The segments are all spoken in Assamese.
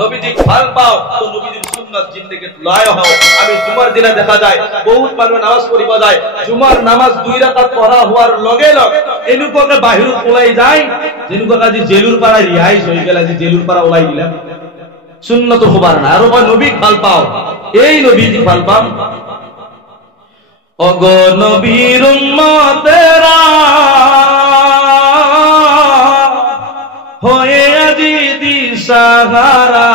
নবীজি ভাল পাও তো নবীজির সুন্নাত জিন্দেগিত লয় হও। আমি জুমার দিনে দেখা যায় বহুত মানুষ নামাজ পড়িব যায়, জুমার নামাজ 2 রাকাত পড়া হওয়ার লগে লগে এনুককে বাহিরত ওলাই যায়, যেনুকা কাজী জেলুর পাড়া রিহাইজ হয়ে গেল, যে জেলুর পাড়া ওলাই দিলাম সুন্নাত হবার না। আর কয় নবী ভাল পাও, এই নবীজি ভাল পাম। ওগো নবীর উম্মতেরা হয়ে আজি দিশাহারা,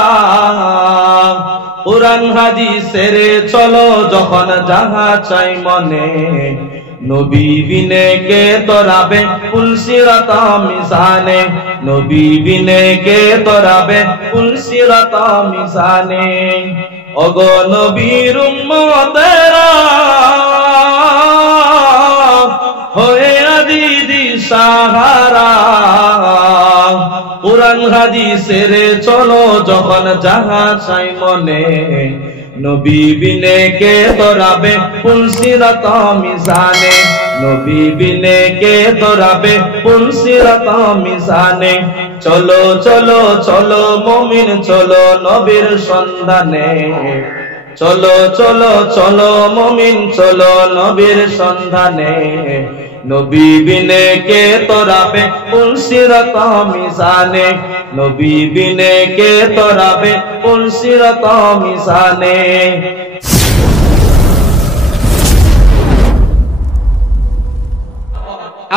কুরআন হাদিসের চলো যখন যাহা চাই মনে, নবী বিনে কে তোরাবে পুলসিরাত মিজানে, নবী বিনে কে তোরাবে পুলসিরাত মিজানে। ওগো নবীর উম্মতেরা হয়ে আজি দিশাহারা, কুরআন হাদিসের চলো যখন যাহা চাই মনে, নবী বিনে কে তোরাবে পুলসিরাত মিজানে, নবী বিনে কে তোরাবে পুলসিরাত মিজানে। চলো চলো চলো মুমিন চলো নবীর সন্ধানে, চলো চলো চলো মুমিন চলো নবীর সন্ধানে, নবী বিনে কে তোরাবে পুলসিরাত মিজানে, নবী বিনে কে তোরাবে পুলসিরাত মিজানে।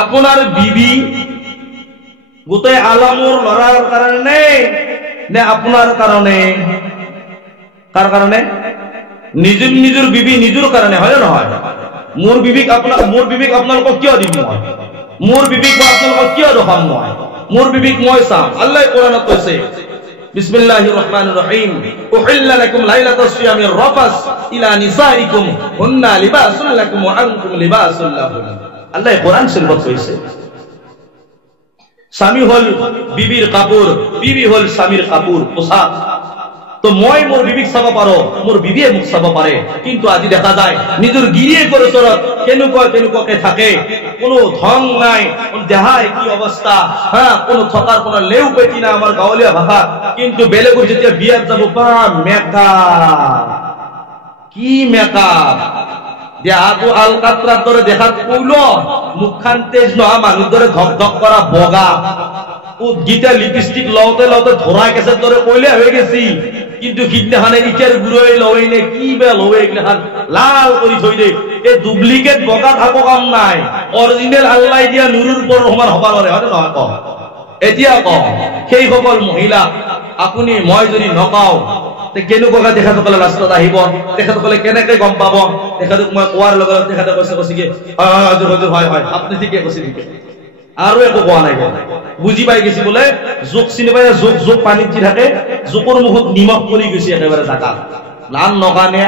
আপনার বিবি গোটাই আলামুর লড়ার কারণে না আপনার কারণে? কার কারণে? নিজের নিজের বিবি নিজের কারণে হয় না হয়? মোর বিবিক আপনার কিয় দিব হয়? মোর বিবিক আপনার কিয় রকম নয়? মোর বিবিক মই চাম। আল্লাহ কোরআনত কইছে বিসমিল্লাহির রহমানির রহিম, উহিল্লা লাকুম লাইলাতাস সিয়ামির রাফাস ইলা নিসাইকুম হুন্না লিবাসুল লাকুম ওয়া আনতুম লিবাসুল লাহুম। আল্লাহ কোরআন শরীফত কইছে স্বামী হল বিবির কাপড়, বিবি হল স্বামীর কাপড় পোশাক। তো মই মোর বিবিক চাব পারো, মোর বিবিয়ে মুখ চাব পারে, কিন্তু আজি দেখা যায় নিজের গিরিয়ে করে চলত কেনুকে থাকে, কোনো ধং নাই, দেহায় কি অবস্থা, হ্যাঁ কোনো থকার কোনো লেউ পেটি না আমার গাঁৱলীয়া ভাষা। কিন্তু বেলেগর যেতিয়া বিয়াত যাব বা মেকআপ, কি মেকআপ যে আগু আলকাতরার ধরে দেখাত কইল, মুখখান তেজ নহা মানুষ ধরে ধক ধক করা বগা, ও গীতা লিপস্টিক লওতে লওতে ধরা গেছে ধরে কইলে হয়ে গেছি। কিন্তু কিডনাখানে ইটার গুড়োই লওই নে কি বে লওই এগুলাখান লাল করে থই দে। এই ডুপ্লিকেট বগা থাকো কাম নাই, অরিজিনাল আল্লাহ দিয়া নুরুর পর রহমান হবার হরে হয় না কম। এতিয়া কম সেই সকল মহিলা আপুনি মই যদি নকাও কেনেকুৱা তেখেতসকলে লাষ্টত আহিব, তেখেতসকলে কেনেকে গম পাব? তেখেতক মই কোৱাৰ লগে লগে তেখেতে কৈছে কি হয় হয় আপুনি ঠিকে কৈছে ঠিকে, আৰু একো কোৱা নাই, বুজি পাই গেছি বোলে। জোক চিনি পাই, জোক জোক পানীত দি থাকে, জোকৰ মুখত নিমখ পৰি গৈছে একেবাৰে জাগা লান নকানে।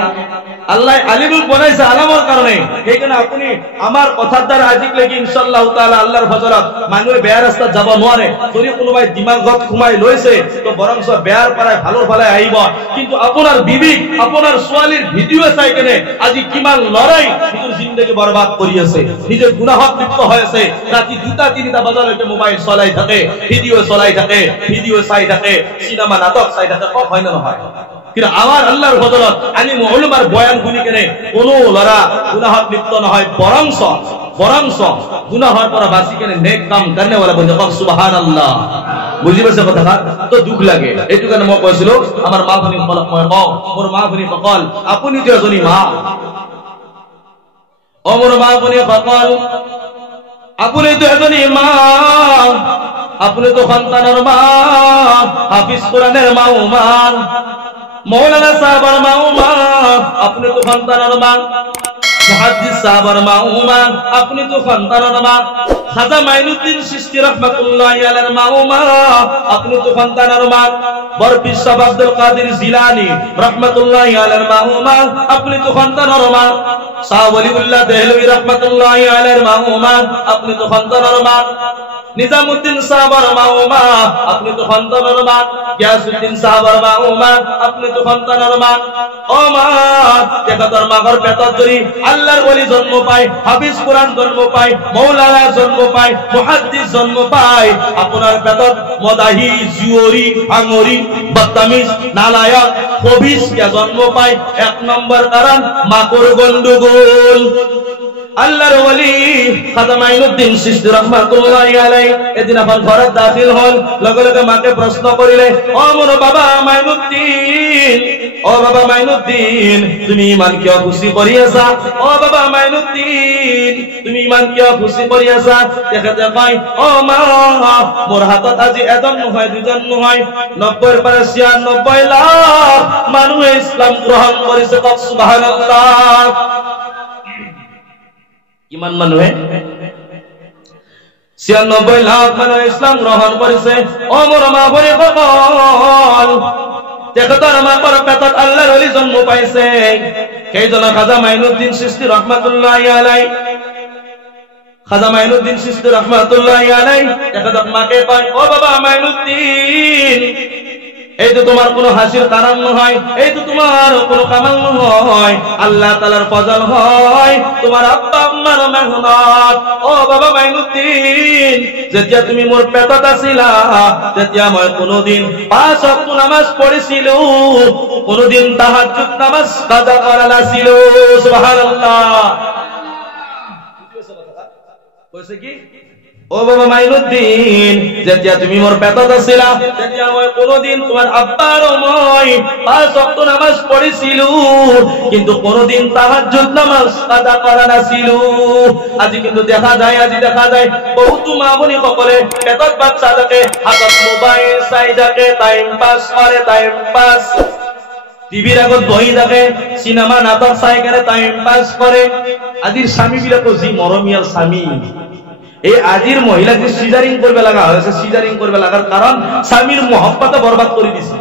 আল্লাহ আলিমুল বনাইছে আলামৰ কাৰণে। সেইকাৰণে আপুনি আমাৰ কথাৰ দ্বাৰা আজিক লাগি ইনশাআল্লাহ তাআলা আল্লাহৰ ফজলত মানুহে বেয়া ৰাস্তাত যাব নোৱাৰে। যদি কোনোবাই দিমাগত সোমাই লৈছে তো বৰংচ বেয়াৰ পৰাই ভালৰ ফালে আহিব। কিন্তু আপোনাৰ বিবি আপোনাৰ ছোৱালীৰ ভিডিঅ' চাই কেনে আজি কিমান লৰাই নিজৰ জিন্দগী বৰবাদ কৰি আছে, নিজৰ গুনাহত লিপ্ত হৈ আছে। ৰাতি 2টা-3টা বজালৈকে মোবাইল চলাই থাকে, ভিডিঅ' চলাই থাকে, ভিডিঅ' চাই থাকে, সিনেমা নাটক চাই থাকে, কম হয় না নহয়? কিন্তু আমার আল্লাহর বদলত আলিম উলামার বয়ান শুনি কেনে কোনো লড়া গুনাহত লিপ্ত নহয়, বরংস গুনাহর পৰা বাঁচি কেনে নেক কাম করনে वाला বন্ধু কওক সুবহানাল্লাহ। বুঝি পাইছে কথা? তো দুখ লাগে। এইটো কাৰণে মই কৈছিলো আমাৰ মা ভনী সকলক মই কওঁ, মোৰ মা ভনী সকল আপুনি যে এজনী মা, ও মোৰ মা ভনী সকল আপুনি তো এজনী মা, আপনি তো সন্তানের মা, হাফিজ কোরআনের মা, মৌলানা সাহাবার মা, আপনি তো সন্তানের মা, মুহাদ্দিস সাহাবার মা, আপনি তো সন্তানের মা, খাজা মাইনুদ্দিন চিশতি রাহমাতুল্লাহি আলাইহির মা, আপনি তো সন্তানের মা, বরপীর সাহেব আব্দুল কাদের জিলানী রাহমাতুল্লাহি আলাইহির মা, আপনি তো সন্তানের মা, শাহ ওলিউল্লাহ দেহলভী রাহমাতুল্লাহি আলাইহির মা, আপনি তো সন্তানের মা, নিজামুদ্দিন সাহাবার মা ও মা, আপনি তো সন্তানের মা। গিয়াসউদ্দিন সাহাবার মা ও মা, আপনি তো সন্তানের মা। ও মা, তেখেতৰ মাকৰ পেটত যদি আল্লাহৰ ওলি জন্ম পায়, হাফিজ কোৰআন জন্ম পায়, মৌলানা জন্ম পায়, মুহাদ্দিস জন্ম পায়, আপোনাৰ পেটত মদাহি, জুয়ৰি, ভাঙৰি, বদতামিজ, নালায়ক, খবিস কে জন্ম পায়, এক নম্বর কারণ মাকর গন্ডগোল। আল্লাহর ওলি খাজা মাইনুদ্দিন চিশতি রাহমাতুল্লাহি আলাইহি এদিন আপন ঘৰত দাখিল হল, লগে লগে মাকে প্ৰশ্ন কৰিলে, ও মোৰ বাবা মাইনুদ্দিন, ও বাবা মাইনুদ্দিন, তুমি ইমান কিয় খুশি কৰি আছা? ও বাবা মাইনুদ্দিন, তুমি ইমান কিয় খুশি কৰি আছা? তেখেতে কয়, ও মা, মোৰ হাতত আজি এজন নহয়, দুজন নহয়, 90ৰ পৰা 96 লাখ মানুহে ইছলাম গ্ৰহণ কৰিছে। কওক সুবহানাল্লাহ। কিমান মানুহে? 96 লাখ মানুহে ইছলাম গ্ৰহণ কৰিছে। ও মোৰ মা ভনীসকল, তেখেতৰ মাকৰ পেটত আল্লাহৰ ওলি জন্ম পাইছে। সেইজন খাজা মাইনুদ্দিন চিশতি ৰাহমাতুল্লাহি আলাইহি, খাজা মাইনুদ্দিন চিশতি রাহমাতুল্লাহি আলাইহি তেখেতক মাকে কয়, ও বাবা মাইনুদ্দিন, এই তো তোমার কোনো হাসির কারণ নহয়, এই তো তোমার কোনো কামাল নহয়, আল্লাহ তাআলার ফজল হয় তোমার আব্বা আম্মার মেহনত। ও বাবা মাইনুদ্দিন, যেতিয়া তুমি মোর পেটত আছিলা, তেতিয়া মই কোনোদিন 5 ওয়াক্ত নামাজ পঢ়িছিলো, কোনোদিন তাহাজ্জুদ নামাজ কাজা করা নাছিলো। সুবহানাল্লাহ। কৈছে কি, ও বাবা মাইনুদ্দিন, যেতিয়া তুমি মোর পেটত আছিলা, তেতিয়া মই কোনোদিন তোমার আব্বার মই 5 ওয়াক্ত নামাজ পড়িছিলো, কিন্তু কোনোদিন তাহাজ্জুদ নামাজ কাজা করা নাছিলো। আজি কিন্তু দেখা যায় বহুত মা ভনী সকলে পেটত বাচ্চা থাকে, হাতত মোবাইল চাই থাকে, টাইম পাস করে, টাইম পাস, টিভির আগত বহি থাকে, সিনেমা নাটক চাই কেনে টাইম পাস করে। আজিৰ স্বামী বিলাক যি মৰমীয়াল স্বামী, এই আজিৰ মহিলাক যে সিজারিং করবে লাগা হয়েছে, সিজারিং করবে লাগার কারণ স্বামীর মহব্বত বরবাদ করে দিছে।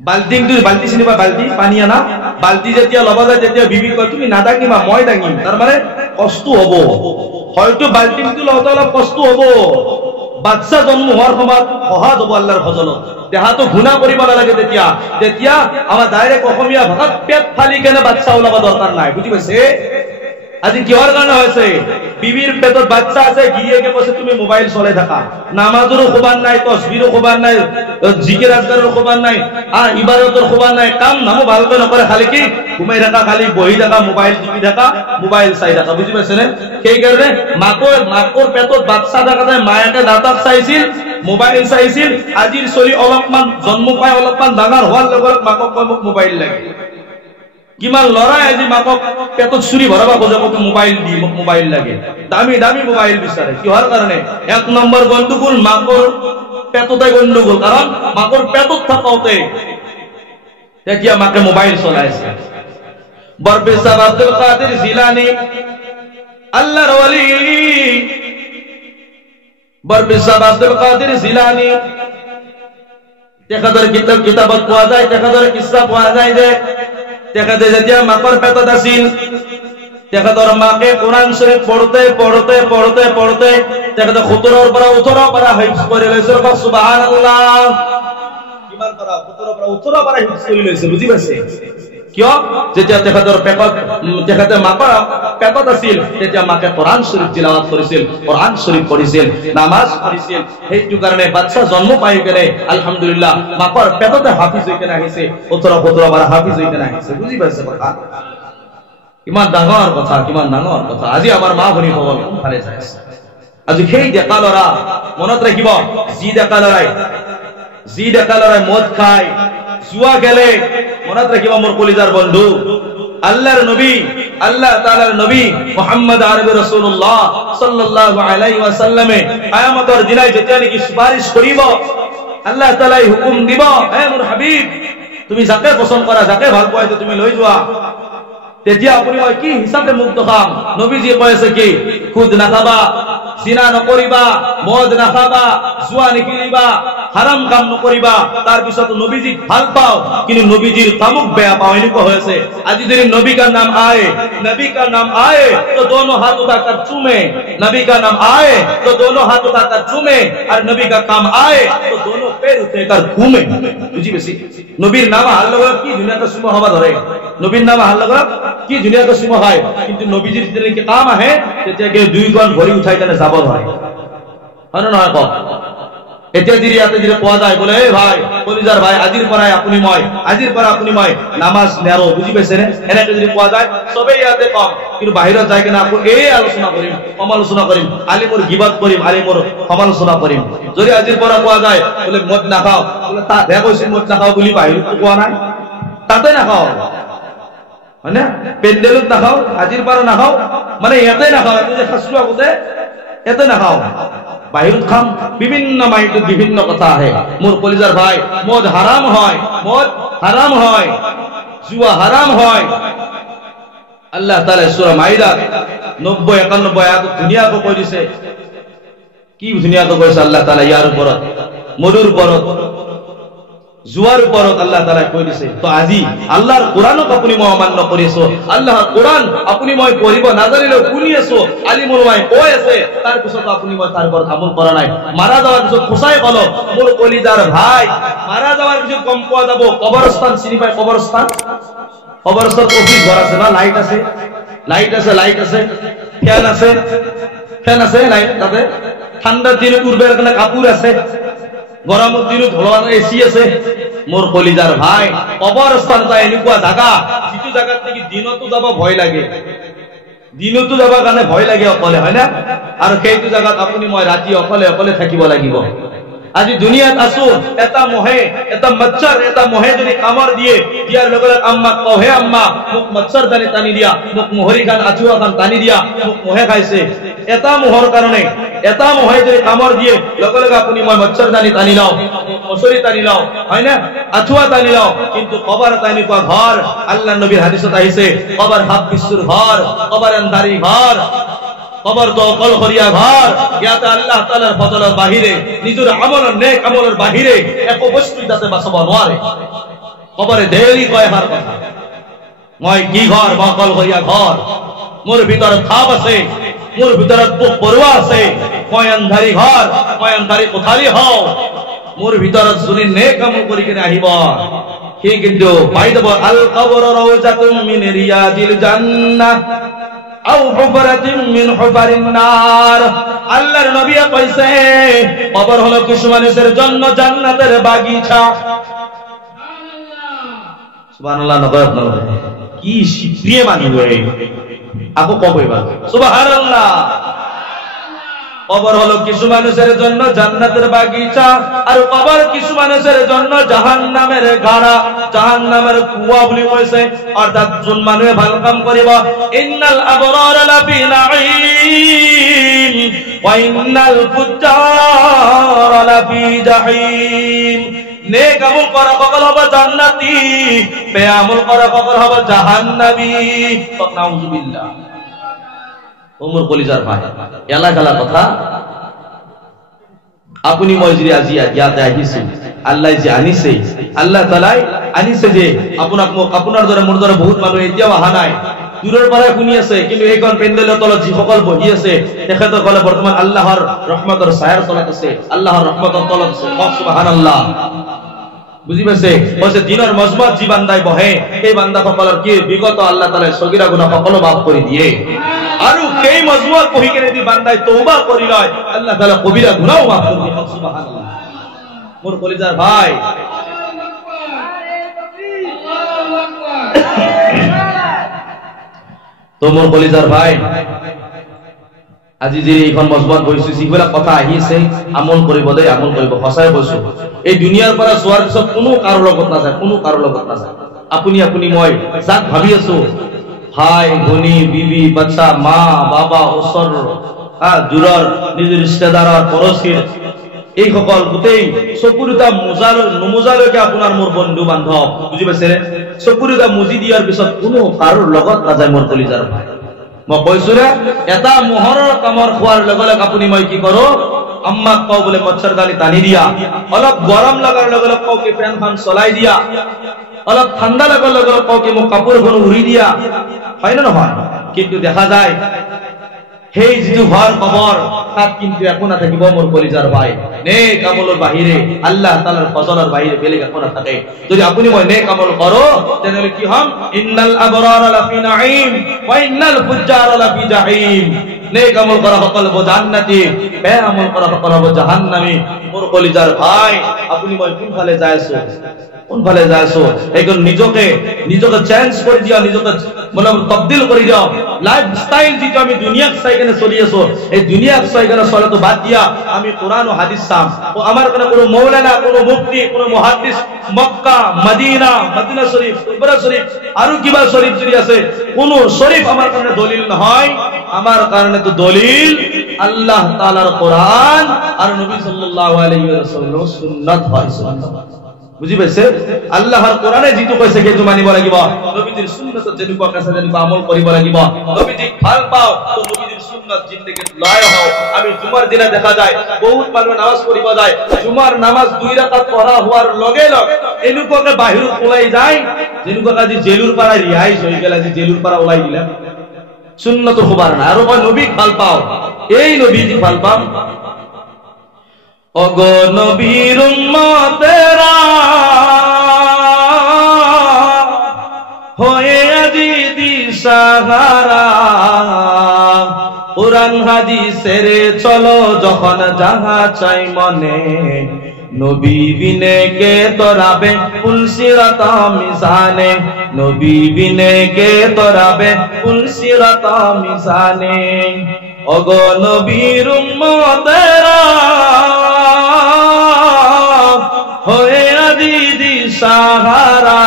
বালতি চিনিবা, বালতি পানী আনা, বালতি যেতিয়া লবা যায় তেতিয়া বিবি কয়, তুমি নাদাঙিবা মই দাঙিম, তাৰ মানে কষ্ট হব, হয়তো বালতিটো লওঁতে অলপ কষ্ট হব, বাচ্চা জন্ম হওয়ার সময়ত সহজ হব আল্লাহর ফজলত, দেহাটো ঘুণা কৰিব নালাগে। তেতিয়া আমাৰ ডাইৰেক্ট অসমীয়া ভাষাত পেট ফালি কেনে বাচ্চা ওলাব দৰকাৰ নাই। বুজি পাইছে? আজি কিহৰ কাৰণে হৈছে? বিবিৰ পেটত বাচ্চা আছে, গিয়েকে কৈছে তুমি মোবাইল চলাই থাকা, নামাজৰো খবৰ নাই, তসবিৰো খবৰ নাই, জিকিৰ আজকাৰৰ খবৰ নাই, ইবাদতৰ খবৰ নাই, কাম নামো ভালকৈ নকৰে, খালি কি ঘুমাই থাকা, খালি বহি থাকা, মোবাইল টিপি থাকা, মোবাইল চাই থাকা। বুজি পাইছে নে? সেইকাৰণে মাকৰ পেটত বাচ্চা থকা যায়, মায়েকে দাঁতক চাইছিল, মোবাইল চাইছিল। আজিৰ চলি অলপমান জন্ম পাই অলপমান ডাঙৰ হোৱাৰ লগে লগে মাকক কয় মোক মোবাইল লাগে। কিমান লৰাই আজি মাকক পেটত চুৰি ভৰাব খোজে, মোক মোবাইল দি, মোক মোবাইল লাগে, দামী দামী মোবাইল বিচাৰে। কিহৰ কাৰণে? 1 নম্বৰ গণ্ডগোল মাকৰ পেটতে গণ্ডগোল, কাৰণ মাকৰ পেটত থাকোতে তেতিয়া মাকে মোবাইল চলাইছে। বৰপীৰ সাহেব আব্দুল কাদিৰ জিলানী, আল্লাহৰ ওলি বৰপীৰ সাহেব আব্দুল কাদিৰ জিলানী, তেখেতৰ কিতাবত পোৱা যায়, তেখেতৰ কিচ্ছা পোৱা যায় যে তেখেতে যেতিয়া মাকৰ পেটত আছিল, তেখেতৰ মাকে কোৰআন শৰীফ পড়তে পড়তে পড়তে পড়তে তেখেতে 17 পৰা 18 পৰা হিফজ কৰি লৈছে। সুবহানাল্লাহ। কিমান পৰা? 17 পৰা 18 পৰা হিফজ কৰি লৈছে। বুজি পাইছে? কিয়? যেতিয়া তেখেতৰ তেখেতে মাকৰ পেটত আছিল, তেতিয়া মাকে কোৰআন শৰীফ তিলাওয়াত কৰিছিল, কোৰআন শৰীফ পঢ়িছিল, নামাজ পঢ়িছিল। সেইটো কাৰণে বাচ্চা জন্ম পাই কেনে আলহামদুলিল্লাহ মাকৰ পেটতে হাফিজ হৈ কেনে আহিছে, 18-17 পৰা হাফিজ হৈ কেনে আহিছে। বুজি পাইছে কথা? কিমান ডাঙৰ কথা, কিমান ডাঙৰ কথা। আজি আমাৰ মা ভনী সকল কোনফালে যায় আছে? আজি সেই ডেকা ল'ৰা মনত ৰাখিব, যি ডেকা ল'ৰাই মদ খায়, জুয়া খেলে, মনত ৰাখিব মোৰ কলিজাৰ বন্ধু, আল্লাহর নবী, আল্লাহ তাআলার নবী মুহাম্মদ আরবি রাসূলুল্লাহ সাল্লাল্লাহু আলাইহি ওয়াসাল্লামে কিয়ামতের দিনে যেতিয়া নাকি সুপারিশ করিব, আল্লাহ তাআলা হুকুম দিব, হে মোর হাবিব, তুমি যাকে পছন্দ কৰা, যাকে ভাল পোৱা তুমি লৈ যোৱা। তেতিয়া আপুনি মই কি হিচাপে মুক্ত খাম? নবীজি কৈছে কি খুদ নাখাবা, জিনা নকৰিবা, মদ নাখাবা, জুৱা নিকিনিবা, হাৰাম কাম নকৰিবা। তাৰ পিছত নবীজি ভাল পাও কিন্তু নবীজিৰ কামক বেয়া পাও, এনেকুৱা হৈ আছে। আজি যদি নবী কা নাম আয়ে, नबी का नाम आए तो दोनों हाथ उठाकर चूमे, नबी का नाम आए तो दोनों हाथ उठाकर चूमे, और नबी का काम आए तो दोनों पैर उठाकर घूमे। বুঝি বেশি নবীর নাম হাল লগা কি দুনিয়াতে সুমা হবা ধরে, নবীর নাম হাল লগা কি দুনিয়াতে সুমা হয়, কিন্তু নবীজির যেদিন কাম আহে তেতিয়াকে দুই গণ ভৰি উঠাই কেনে যাব ধৰে, হয় না নহয় কওক? এতিয়া যদি ইয়াতে যদি কোৱা যায় বোলে এই ভাই কলিজাৰ ভাই আজিৰ পৰাই আপুনি মই, আজিৰ পৰা আপুনি মই নামাজ নেৰো, বুঝি পাইছে নে? এনেকে যদি কোৱা যায় সবেই ইয়াতে কম, কিন্তু বাহিৰত যাই কিনে আকৌ এই আলোচনা কৰিম, সমালোচনা কৰিম, আলিমৰ গিবত কৰিম, আলিমৰ সমালোচনা কৰিম। যদি আজিৰ পৰা কোৱা যায় বোলে মদ নাখাও, বোলে তাতহে কৈছে মদ নাখাও বুলি, বাহিৰত কোৱা নাই, তাতে নাখাও, হয় না? পেন্ডেলত নাখাও, আজিৰ পৰা নাখাও, মানে ইয়াতে নাখাও, ইয়াতে যে খাইছিলো আগতে ইয়াতে নাখাও, বাহিৰত খাম। বিভিন্ন মাইন্ডত বিভিন্ন কথা আহে। মোৰ কলিজার ভাই মদ হারাম হয়, মদ হারাম হয়, জুয়া হারাম হয়। আল্লাহ তাআলা সূরা মাইদা 90-91 আয়াত দুনিয়াকে কৈ দিছে। কি দুনিয়াকে কৈছে আল্লাহ তাআলা? ইয়াৰ ওপৰত, মদুৰ ওপৰত, জুয়াৰ ওপৰত আল্লাহ তাআলা কৈ দিছে। তো আজি আল্লাহৰ কোৰআনক আপুনি মই অমান্য কৰিছো, আল্লাহৰ কোরআন আপুনি মই পঢ়িব নাজানিলেও শুনি আছো, আলিমুল মাই কৈ আছে, তাৰ পিছত আপুনি মই তাৰ ওপৰত আমল কৰা নাই। মাৰা যাৱাৰ পিছত খুচাই কলো মোৰ কলিজাৰ ভাই, মাৰা যাৱাৰ পিছত গম পোৱা যাব কবৰস্থান চিনি পায়? কবরস্থান, কবরস্থান অফিস ঘর আছে না, লাইট আছে, লাইট আছে, লাইট আছে, ফ্যান আছে, ফ্যান আছে, লাইট তাতে, ঠান্ডার দিনে উড়বার কাৰণে কাপোৰ আছে, গৰমেৰ দিনত ধোলাৰ এসি আছে। মোৰ কলিজাৰ ভাই কবৰস্থান এটা এনেকুৱা জাগা যিটো জাগাত নেকি দিনতো যাব ভয় লাগে, দিনতো যাবাৰ কাৰণে ভয় লাগে অকলে, হয় না? আৰু সেইটো জাগাত আপুনি মই ৰাতি অকলে অকলে থাকিব লাগিব। আজি দুনিয়াত আছো, এটা মহে, এটা মচ্ছৰ, এটা মহে যদি কামড় দিয়ে, দিয়াৰ লগে লগে আম্মা কহে আম্মা মোক মচ্ছৰ দানি টানি দিয়া, মোক মোহৰি খান আচুৱা খান টানি দিয়া, মোক মহে খাইছে। এটা মোহৰ কাৰণে, এটা মহে যদি কামড় দিয়ে লগে লগে আপুনি মই মচ্ছৰ দানি টানি লও, মছৰি টানি লও, হয় না? আচুৱা টানি লও। কিন্তু কবৰ এটা এনেকুৱা ঘৰ, আল্লাহ নবীৰ হাদিসত আহিছে কবৰ হাফ বিশ্বৰ ঘৰ, কবৰ আন্ধাৰি ঘৰ, কবৰ তো অকলশৰীয়া ঘৰ। ইয়াতে আল্লাহ তাআলাৰ ফজলৰ বাহিৰে, নিজৰ আমলৰ নেক আমলৰ বাহিৰে একো বস্তু তাতে বাছব নোৱাৰে। কবৰে দেৰি কয় এষাৰ কথা, মই কি ঘৰ? অকলশৰীয়া ঘৰ, মোৰ ভিতৰত খাপ আছে, মোৰ ভিতৰত পোক পৰুৱা আছে, মই আন্ধাৰী ঘৰ, মই আন্ধাৰী কোঠালি হওঁ, মোৰ ভিতৰত যোনে নেক কাম কৰি কিনে আহিব সি কিন্তু পাই যাব। আল কবর রাউজাতুম মিন রিয়াদিল জান্নাহ আও হুফরাতিন মিন হুফারিন নার। আল্লাহর নবী কইছে কবর হলো কিছু মানুষের জন্য জান্নাতের বাগিচা। সুবহানাল্লাহ। সুবহানাল্লাহ নবী কি প্রিয় মানুষ এই আকো কবইবা সুবহানাল্লাহ। কবর হলো কিছু মানুষের জন্য জান্নাতের বাগিচা, আর কবর কিছু মানুষের জন্য জাহান্নামের গাড়া, জাহান্নামের কুয়া বলি কইছে। অর্থাৎ যোন মানুহে ভাল কাম করিব, ইন্নাল আবরার লাফি নাঈম ওয়া ইন্নাল ফুজ্জার লাফি জাহিম। নেক আমল করা কবল হবে জান্নাতি, বেআমল করা কবল হবে জাহান্নামী। নাউযুবিল্লাহ। ওমর কলিজার ভাই এলা গেলা কথা আপনি মই যদি আজি ইয়াতে আহিছো, আল্লাহ যে আনিছে, আল্লাহ তাআলাই আনিছে যে আপোনাক মোক, আপোনাৰ দৰে মোৰ দৰে বহুত মানুহ এতিয়াও অহা নাই, দূৰৰ পৰাই শুনি আছে, কিন্তু এইখন পেণ্ডেলৰ তলত যিসকল বহি আছে তেখেতসকলে বৰ্তমান আল্লাহৰ ৰহমতৰ ছায়াৰ তলত আছে, আল্লাহৰ ৰহমতৰ তলত আছে। সুবহানাল্লাহ। বুঝি পাইছে? কৈছে দিনৰ মজমাত যি বান্দাই বহে সেই বান্দাসকলৰ কি বিগত আল্লাহ তাআলাই সগীৰা গুনাহ সকলো মাফ কৰি দিয়ে, আৰু সেই মজমাত বহি কেনে যদি বান্দাই তওবা কৰি লয় আল্লাহ তাআলা কবিৰা গুনাহও মাফ কৰি দিয়ে। সুবহানাল্লাহ। মোৰ কলিজাৰ ভাই তো মোৰ কলিজার ভাই আজি যে এইখন মজমাত বহিছো, যিবিলাক কথা আহিছে আমল কৰিব দেই, আমল কৰিব। সঁচাই কৈছো, এই দুনিয়াৰ পৰা যোৱাৰ পিছত কোনো কাৰো লগত নাযায়, কোনো কাৰো লগত নাযায়। আপুনি মই যাক ভাবি আছো ভাই ভনী বিবি বাচ্চা মা বাবা ওচৰৰ দূৰৰ নিজৰ ৰিষ্টেদাৰৰ পৰশীৰ এই সকল গোটেই চকুৰুটা নুমুজালৈকে আপোনাৰ মোৰ বন্ধু বান্ধৱ, বুজি পাইছে? চকুৰুটা মুজি দিয়াৰ পিছত কোনো কাৰোৰ লগত নাযায় মোৰ কলিজাৰ ভাই। মই কৈছো ৰে, এটা মোহৰৰ কামৰ খোৱাৰ লগে লগে আপুনি মই কি কৰো, আম্মাক কওঁ বোলে মচ্ছৰদানি টানি দিয়া, অলপ গৰম লগাৰ লগে লগে কওঁ কি ফেনখন চলাই দিয়া, অলপ ঠাণ্ডা লগাৰ লগে লগে কওঁ কি মোক কাপোৰখন উৰি দিয়া, হয় না নহয়? কিন্তু দেখা যায় সেই যিটো ভাল খবৰ তাত কিন্তু একো নাথাকিব মোৰ কলিজাৰ ভাই। নেক আমলৰ বাহিৰে, আল্লাহ তাআলাৰ ফজলৰ বাহিৰে বেলেগ একো নাথাকে। যদি আপুনি মই নেক আমল কৰো তেনেহলে কি হম? ইন্নাল আবরারা লাফি নাঈম ওয়া ইন্নাল ফুজ্জারা লাফি জাহিম। নেক আমল করা সকল হব জান্নাতি, বে আমল করা সকল হব জাহান্নামী। মোৰ কলিজাৰ ভাই, আপুনি মই কোনফালে যাই আছো, কোনফালে যাই আছো? এখন নিজকে চেঞ্জ কৰি দিয়া, নিজকে মানে তবদিল কৰি দিয়া। লাইফ স্টাইল যেটা আমি দুনিয়াক চাই কেনে চলি আছো, এই দুনিয়াক চাই কেনে চলাটো বাদ দিয়া আমি কোরআন ও হাদিস চাম। ও আমার কোনো কোনো মৌলানা, কোনো মুফতি, কোনো মুহাদ্দিস মক্কা, মদিনা, মদিনা শরীফ, কুবরা শরীফ আর কিবা শরীফ যদি আছে, কোনো শরীফ আমার কারণে দলিল নহয়। আমার কারণে তো দলিল আল্লাহ তাআলার কোরআন আর নবী সাল্লাল্লাহু আলাইহি ওয়াসাল্লামের সুন্নাত হয়। বুঝি পাইছে? আল্লাহর কোরআনে যেটো কৈছে সেইটো মানিব লাগিব, নবীজিৰ সুন্নাতত যেনেকুৱা আছে যেনেকুৱা আমল কৰিব লাগিব। নবীজিক ভাল পাও তো নবীজিৰ সুন্নাত জিন্দেগীত লয় হও। আমি জুমাৰ দিনা দেখা যায় বহুত মানুহ নামাজ পঢ়িব যায়, জুমাৰ নামাজ 2 ৰাকাত পঢ়া হোৱাৰ লগে লগে এনেকুৱাকে বাহিৰত ওলাই যায় যেনেকুৱা আজি জেলুৰ পৰা ৰিহাইজ হৈ গেল, আজি জেলুৰ পৰা ওলাই দিলে। সুন্নাত খবৰ না, আৰু মই নবীক ভাল পাও, এই নবীজিক ভাল পাম। ওগো নবীর উম্মতেরা হয়ে আজি দিশাহারা, কুরআন হাদিসের চলো যখন যাহা চাই মনে, নবী বিনে কে তোরাবে পুলসিরাত মিজানে, নবী বিনে কে তোরাবে পুলসিরাত মিজানে। ওগো নবীর উম্মতেরা হয়ে আজি দিশাহারা,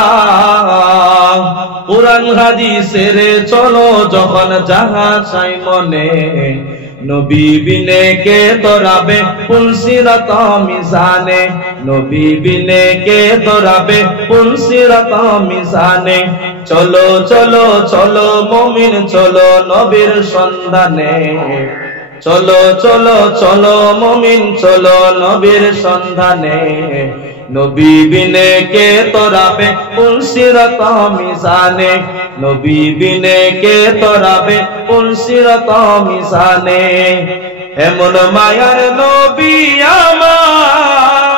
কুরআন হাদিসের চলো যখন যাহা চাই মনে, নবী বিনে কে তোরাবে পুলসিরাত মিজানে, নবী বিনে কে তোরাবে পুলসিরাত মিজানে। চলো চলো চলো মুমিন চলো নবীর সন্ধানে, চলো চলো চলো মুমিন চলো নবীর সন্ধানে, নবী বিনে কে তোরাবে পুলসিরাত মিজানে, নবী বিনে কে তোরাবে পুলসিরাত মিজানে। এমন মায়ার নবী আমার,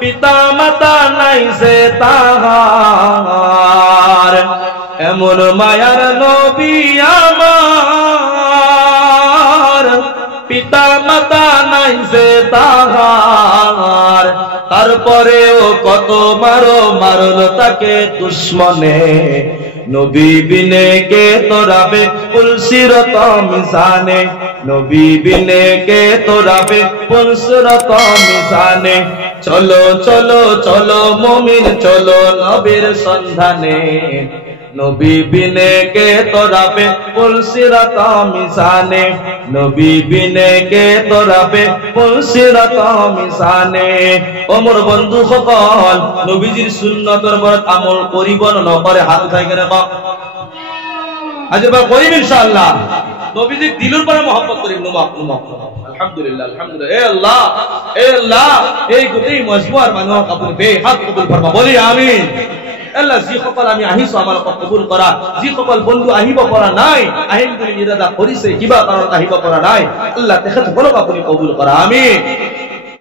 পিতা মাতা নাই সে তাহার, এমন মায়ার নবী আমার, পিতা মাতা নাই সে তাহার, তারপরেও কত মারো মারল তাকে দুশ্মনে, নবী বিনে কে তোরাবে পুলসিরাত মিজানে, নবী বিনে কে তোরাবে পুলসিরাত মিজানে। চলো চলো চলো মুমিন চলো নবীর সন্ধানে, নবী বিনে কে তোরাবে পুলসিরাত মিজানে, নবী বিনে কে তোরাবে পুলসিরাত মিজানে। ও মোর বন্ধু সকল, নবীজির সুন্নতের উপর আমল করিব না নকরে হাত উঠাই কেনে কও। আজ এবার করিম ইনশাআল্লাহ। নবীজির দিলের পরে মহব্বত করিম। আলহামদুলিল্লাহ আলহামদুলিল্লাহ। এ আল্লাহ, এ আল্লাহ, এই গোটেই মজমুআর মানুহক আপুনি বেহাত কবুল ফৰমা, বলি আমিন। আল্লাহ যিসকল আমি আহিছো আমাক কবুল কৰা, যিসকল বন্ধু আহিব পৰা নাই, আহিম বুলি ইৰাদা কৰিছে কিবা কাৰণত আহিব পৰা নাই, আল্লাহ তেখেতসকলক আপুনি কবুল কৰা, আমিন।